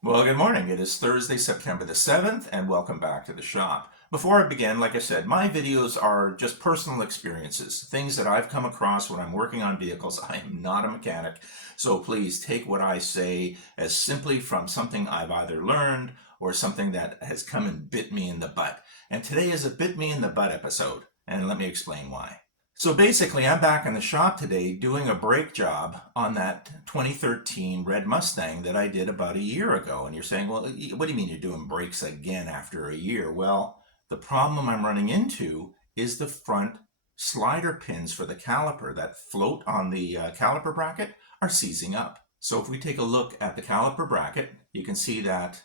Well, good morning. It is Thursday, September the 7th, and welcome back to the shop. Before I begin, like I said, my videos are just personal experiences, things that I've come across when I'm working on vehicles. I am not a mechanic, so please take what I say as simply from something I've either learned or something that has come and bit me in the butt. And today is a bit me in the butt episode, and let me explain why. So basically, I'm back in the shop today doing a brake job on that 2013 red Mustang that I did about a year ago. And you're saying, well, what do you mean you're doing brakes again after a year? Well, the problem I'm running into is the front slider pins for the caliper that float on the caliper bracket are seizing up. So if we take a look at the caliper bracket, you can see that,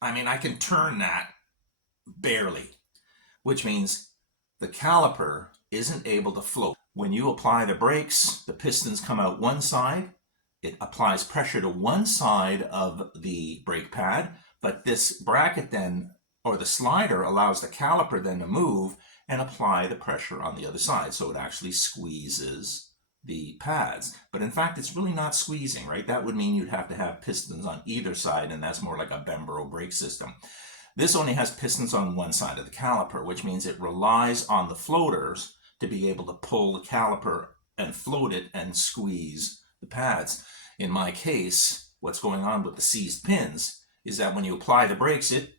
I can turn that barely, which means the caliper isn't able to float. When you apply the brakes, the pistons come out one side. It applies pressure to one side of the brake pad, but this bracket then, or the slider, allows the caliper then to move and apply the pressure on the other side. So it actually squeezes the pads. But in fact, it's really not squeezing, right? That would mean you'd have to have pistons on either side, and that's more like a Bembro brake system. This only has pistons on one side of the caliper, which means it relies on the floaters to be able to pull the caliper and float it and squeeze the pads. In my case, what's going on with the seized pins is that when you apply the brakes, it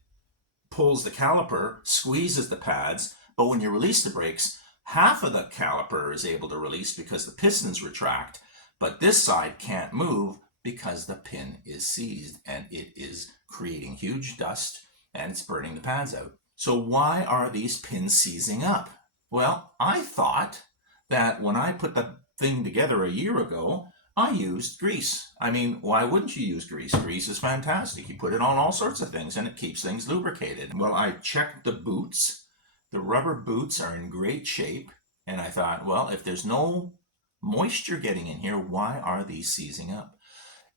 pulls the caliper, squeezes the pads, but when you release the brakes, half of the caliper is able to release because the pistons retract, but this side can't move because the pin is seized, and it is creating huge dust and it's burning the pads out. So why are these pins seizing up? Well, I thought that when I put the thing together a year ago, I used grease. Why wouldn't you use grease? Grease is fantastic. You put it on all sorts of things and it keeps things lubricated. Well, I checked the boots. The rubber boots are in great shape. And I thought, well, if there's no moisture getting in here, why are these seizing up?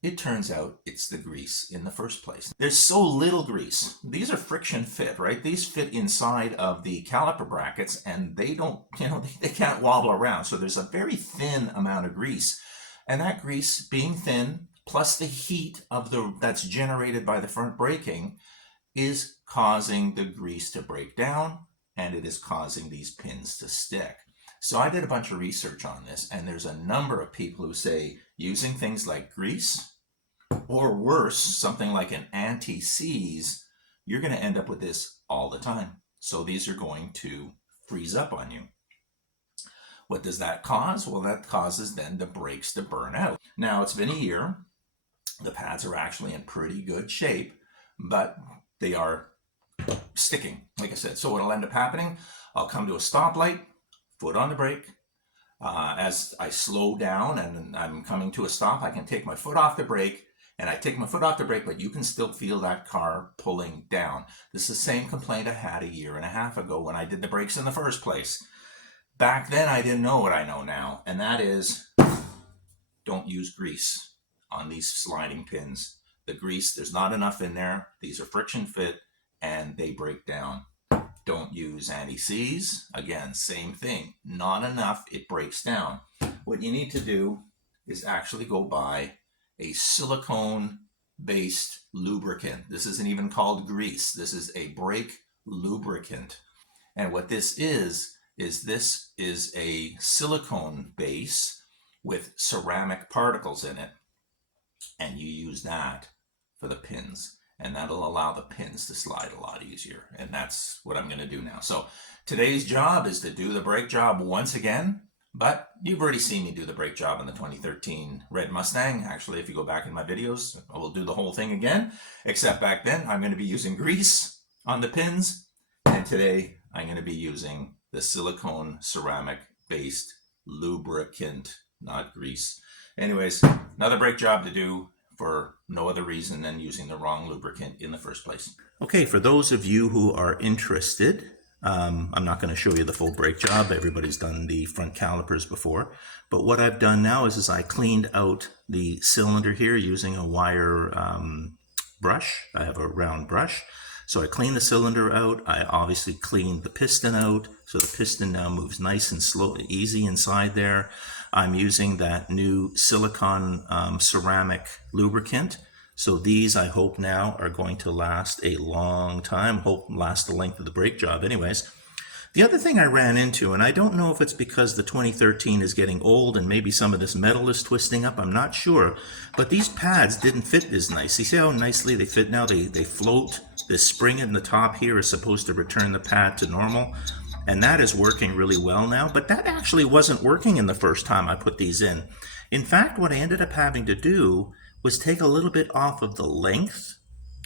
It turns out it's the grease in the first place. There's so little grease. These are friction fit, right? These fit inside of the caliper brackets and they don't, they can't wobble around. So there's a very thin amount of grease. And that grease being thin, plus the heat of that's generated by the front braking, is causing the grease to break down, and it is causing these pins to stick. So I did a bunch of research on this, and there's a number of people who say using things like grease, or worse, something like an anti-seize, you're going to end up with this all the time. So these are going to freeze up on you. What does that cause? Well, that causes then the brakes to burn out. Now, it's been a year. The pads are actually in pretty good shape, but they are sticking, like I said. So what'll end up happening, I'll come to a stoplight, foot on the brake. As I slow down and I'm coming to a stop, I can take my foot off the brake, and I take my foot off the brake, but you can still feel that car pulling down. This is the same complaint I had a year and a half ago when I did the brakes in the first place. Back then, I didn't know what I know now, and that is, don't use grease on these sliding pins. The grease, there's not enough in there. These are friction fit, and they break down. Don't use anti-seize. Again, same thing. Not enough, it breaks down. What you need to do is actually go buy a silicone-based lubricant. This isn't even called grease. This is a brake lubricant. And what this is this is a silicone base with ceramic particles in it. And you use that for the pins. And that'll allow the pins to slide a lot easier. And that's what I'm going to do now. So today's job is to do the brake job once again. But you've already seen me do the brake job on the 2013 red Mustang. Actually, if you go back in my videos, I will do the whole thing again. Except back then, I'm going to be using grease on the pins. And today, I'm going to be using the silicone ceramic-based lubricant, not grease. Anyways, another brake job to do for no other reason than using the wrong lubricant in the first place. Okay, for those of you who are interested, I'm not going to show you the full brake job. Everybody's done the front calipers before. But what I've done now is I cleaned out the cylinder here using a wire brush. I have a round brush. So I cleaned the cylinder out. I obviously cleaned the piston out. So the piston now moves nice and slow, easy inside there. I'm using that new silicone ceramic lubricant. So these, I hope now, are going to last a long time, hope last the length of the brake job anyways. The other thing I ran into, and I don't know if it's because the 2013 is getting old and maybe some of this metal is twisting up, I'm not sure, but these pads didn't fit as nice. You see how nicely they fit now? They float. This spring in the top here is supposed to return the pad to normal, and that is working really well now, but that actually wasn't working in the first time I put these in. In fact, what I ended up having to do was take a little bit off of the length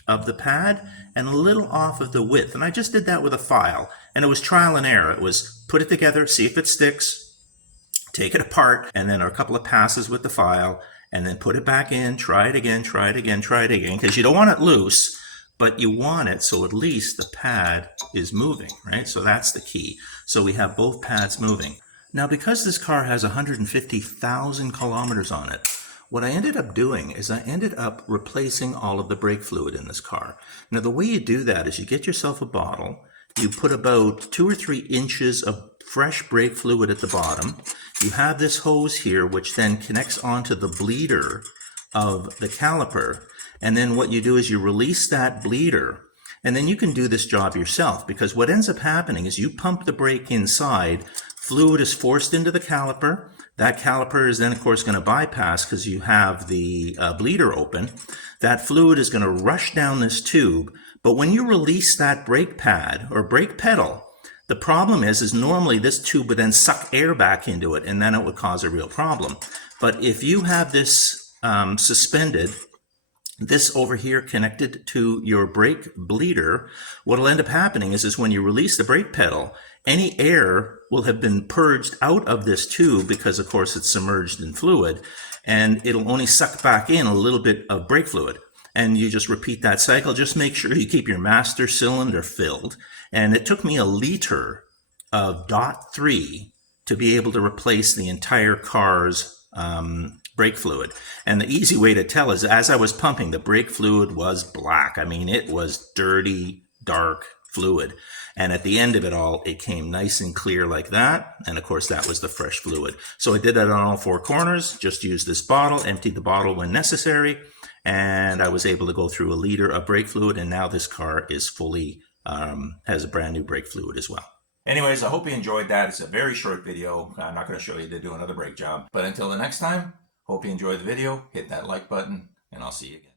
of the pad and a little off of the width. And I just did that with a file, and it was trial and error. It was put it together, see if it sticks, take it apart, and then a couple of passes with the file, and then put it back in, try it again, try it again, try it again, because you don't want it loose, but you want it so at least the pad is moving, right? So that's the key. So we have both pads moving. Now, because this car has 150,000 kilometers on it, what I ended up doing is I ended up replacing all of the brake fluid in this car. Now, the way you do that is you get yourself a bottle, you put about 2 or 3 inches of fresh brake fluid at the bottom. You have this hose here, which then connects onto the bleeder of the caliper. And then what you do is you release that bleeder, and then you can do this job yourself, because what ends up happening is you pump the brake inside, fluid is forced into the caliper. That caliper is then, of course, going to bypass because you have the bleeder open. That fluid is going to rush down this tube. But when you release that brake pad or brake pedal, the problem is normally this tube would then suck air back into it, and then it would cause a real problem. But if you have this suspended, this over here connected to your brake bleeder, what will end up happening is when you release the brake pedal, any air will have been purged out of this tube because, of course, it's submerged in fluid, and it'll only suck back in a little bit of brake fluid. And you just repeat that cycle. Just make sure you keep your master cylinder filled. And it took me a liter of .3 to be able to replace the entire car's brake fluid. And the easy way to tell is as I was pumping, the brake fluid was black. I mean, it was dirty, dark fluid. And at the end of it all, it came nice and clear like that. And of course, that was the fresh fluid. So I did that on all 4 corners, just used this bottle, emptied the bottle when necessary. And I was able to go through a liter of brake fluid. And now this car is fully, has a brand new brake fluid as well. Anyways, I hope you enjoyed that. It's a very short video. I'm not going to show you to do another brake job. But until the next time, hope you enjoyed the video. Hit that like button, and I'll see you again.